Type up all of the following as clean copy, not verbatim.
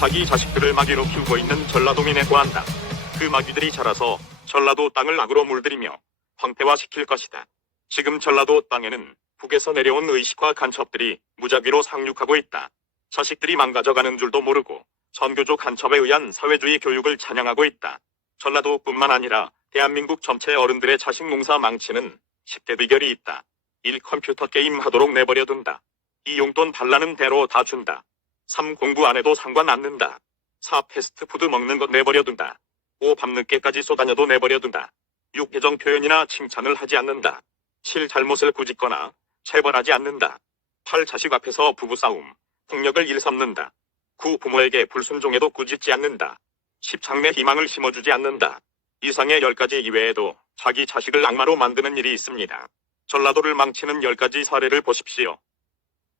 자기 자식들을 마귀로 키우고 있는 전라도민에 고한다. 그 마귀들이 자라서 전라도 땅을 악으로 물들이며 황폐화시킬 것이다. 지금 전라도 땅에는 북에서 내려온 의식화 간첩들이 무작위로 상륙하고 있다. 자식들이 망가져가는 줄도 모르고 선교조 간첩에 의한 사회주의 교육을 찬양하고 있다. 전라도뿐만 아니라 대한민국 전체 어른들의 자식 농사 망치는 10대 비결이 있다. 1. 컴퓨터 게임 하도록 내버려둔다. 2. 용돈 달라는 대로 다 준다. 3. 공부 안 해도 상관 않는다. 4. 패스트푸드 먹는 것 내버려둔다. 5. 밤늦게까지 쏘다녀도 내버려둔다. 6. 애정 표현이나 칭찬을 하지 않는다. 7. 잘못을 꾸짖거나 체벌하지 않는다. 8. 자식 앞에서 부부싸움, 폭력을 일삼는다. 9. 부모에게 불순종해도 꾸짖지 않는다. 10. 장래 희망을 심어주지 않는다. 이상의 10가지 이외에도 자기 자식을 악마로 만드는 일이 있습니다. 전라도를 망치는 10가지 사례를 보십시오.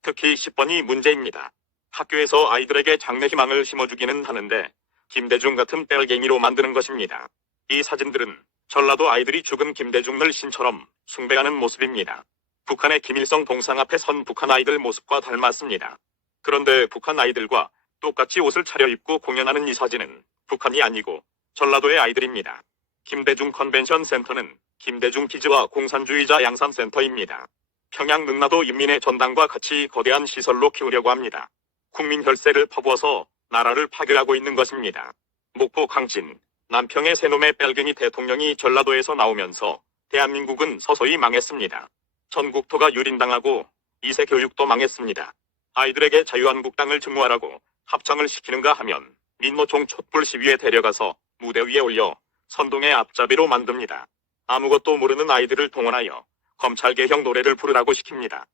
특히 10번이 문제입니다. 학교에서 아이들에게 장래 희망을 심어주기는 하는데 김대중 같은 뺄갱이로 만드는 것입니다. 이 사진들은 전라도 아이들이 죽은 김대중을 신처럼 숭배하는 모습입니다. 북한의 김일성 동상 앞에 선 북한 아이들 모습과 닮았습니다. 그런데 북한 아이들과 똑같이 옷을 차려입고 공연하는 이 사진은 북한이 아니고 전라도의 아이들입니다. 김대중 컨벤션 센터는 김대중 기지와 공산주의자 양산센터입니다. 평양 능라도 인민의 전당과 같이 거대한 시설로 키우려고 합니다. 국민 혈세를 퍼부어서 나라를 파괴하고 있는 것입니다. 목포 강진, 남평의 새놈의 뺄갱이 대통령이 전라도에서 나오면서 대한민국은 서서히 망했습니다. 전국토가 유린당하고 2세 교육도 망했습니다. 아이들에게 자유한국당을 증오하라고 합창을 시키는가 하면 민노총 촛불 시위에 데려가서 무대 위에 올려 선동의 앞잡이로 만듭니다. 아무것도 모르는 아이들을 동원하여 검찰 개혁 노래를 부르라고 시킵니다.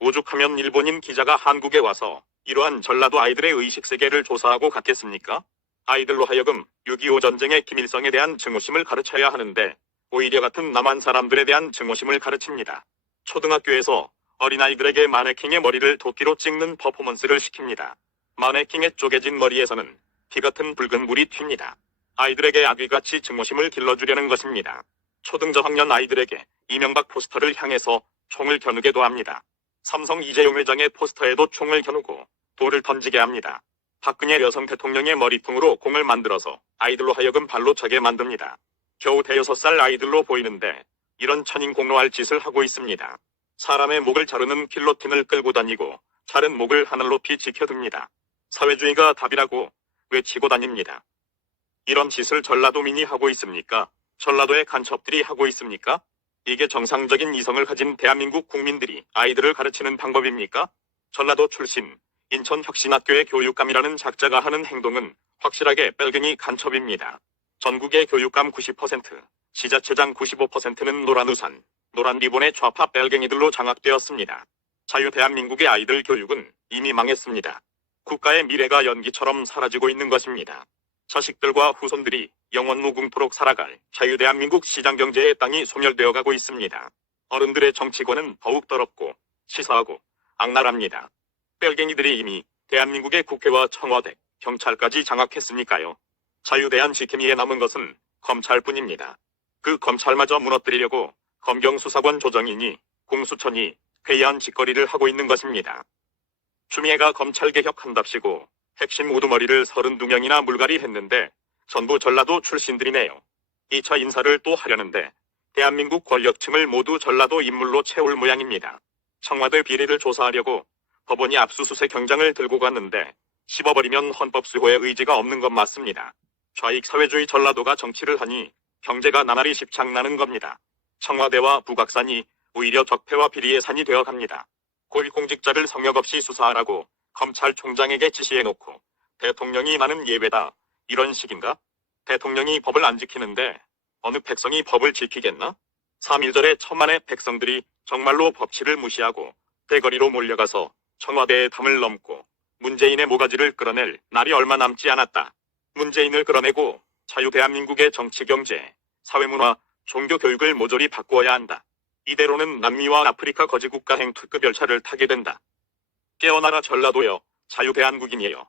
오죽하면 일본인 기자가 한국에 와서 이러한 전라도 아이들의 의식세계를 조사하고 갔겠습니까? 아이들로 하여금 6.25 전쟁의 김일성에 대한 증오심을 가르쳐야 하는데 오히려 같은 남한 사람들에 대한 증오심을 가르칩니다. 초등학교에서 어린아이들에게 마네킹의 머리를 도끼로 찍는 퍼포먼스를 시킵니다. 마네킹의 쪼개진 머리에서는 피 같은 붉은 물이 튑니다. 아이들에게 아귀같이 증오심을 길러주려는 것입니다. 초등저학년 아이들에게 이명박 포스터를 향해서 총을 겨누게도 합니다. 삼성 이재용 회장의 포스터에도 총을 겨누고 돌을 던지게 합니다. 박근혜 여성 대통령의 머리통으로 공을 만들어서 아이들로 하여금 발로 차게 만듭니다. 겨우 대여섯 살 아이들로 보이는데 이런 천인공노할 짓을 하고 있습니다. 사람의 목을 자르는 길로틴을 끌고 다니고 자른 목을 하늘 높이 지켜듭니다. 사회주의가 답이라고 외치고 다닙니다. 이런 짓을 전라도민이 하고 있습니까? 전라도의 간첩들이 하고 있습니까? 이게 정상적인 이성을 가진 대한민국 국민들이 아이들을 가르치는 방법입니까? 전라도 출신 인천혁신학교의 교육감이라는 작자가 하는 행동은 확실하게 뺄갱이 간첩입니다. 전국의 교육감 90%, 지자체장 95%는 노란우산, 노란리본의 좌파 뺄갱이들로 장악되었습니다. 자유 대한민국의 아이들 교육은 이미 망했습니다. 국가의 미래가 연기처럼 사라지고 있는 것입니다. 자식들과 후손들이 영원 무궁토록 살아갈 자유 대한민국 시장경제의 땅이 소멸되어 가고 있습니다. 어른들의 정치권은 더욱 더럽고 치사하고 악랄합니다. 뺄갱이들이 이미 대한민국의 국회와 청와대, 경찰까지 장악했으니까요. 자유대한지킴이에 남은 것은 검찰뿐입니다. 그 검찰마저 무너뜨리려고 검경수사권 조정이니 공수처니 회의한 짓거리를 하고 있는 것입니다. 추미애가 검찰개혁한답시고 핵심 우두머리를 32명이나 물갈이 했는데 전부 전라도 출신들이네요. 2차 인사를 또 하려는데 대한민국 권력층을 모두 전라도 인물로 채울 모양입니다. 청와대 비리를 조사하려고 법원이 압수수색 경장을 들고 갔는데 씹어버리면 헌법 수호의 의지가 없는 것 맞습니다. 좌익 사회주의 전라도가 정치를 하니 경제가 나날이 십창나는 겁니다. 청와대와 북악산이 오히려 적폐와 비리의 산이 되어갑니다. 고위공직자를 성역 없이 수사하라고 검찰총장에게 지시해놓고 대통령이 나는 예외다, 이런 식인가? 대통령이 법을 안 지키는데 어느 백성이 법을 지키겠나? 3.1절에 천만의 백성들이 정말로 법치를 무시하고 대거리로 몰려가서 청와대의 담을 넘고 문재인의 모가지를 끌어낼 날이 얼마 남지 않았다. 문재인을 끌어내고 자유 대한민국의 정치, 경제, 사회문화, 종교교육을 모조리 바꾸어야 한다. 이대로는 남미와 아프리카 거지국가행 특급 열차를 타게 된다. 깨어나라 전라도여, 자유 대한국인이에요.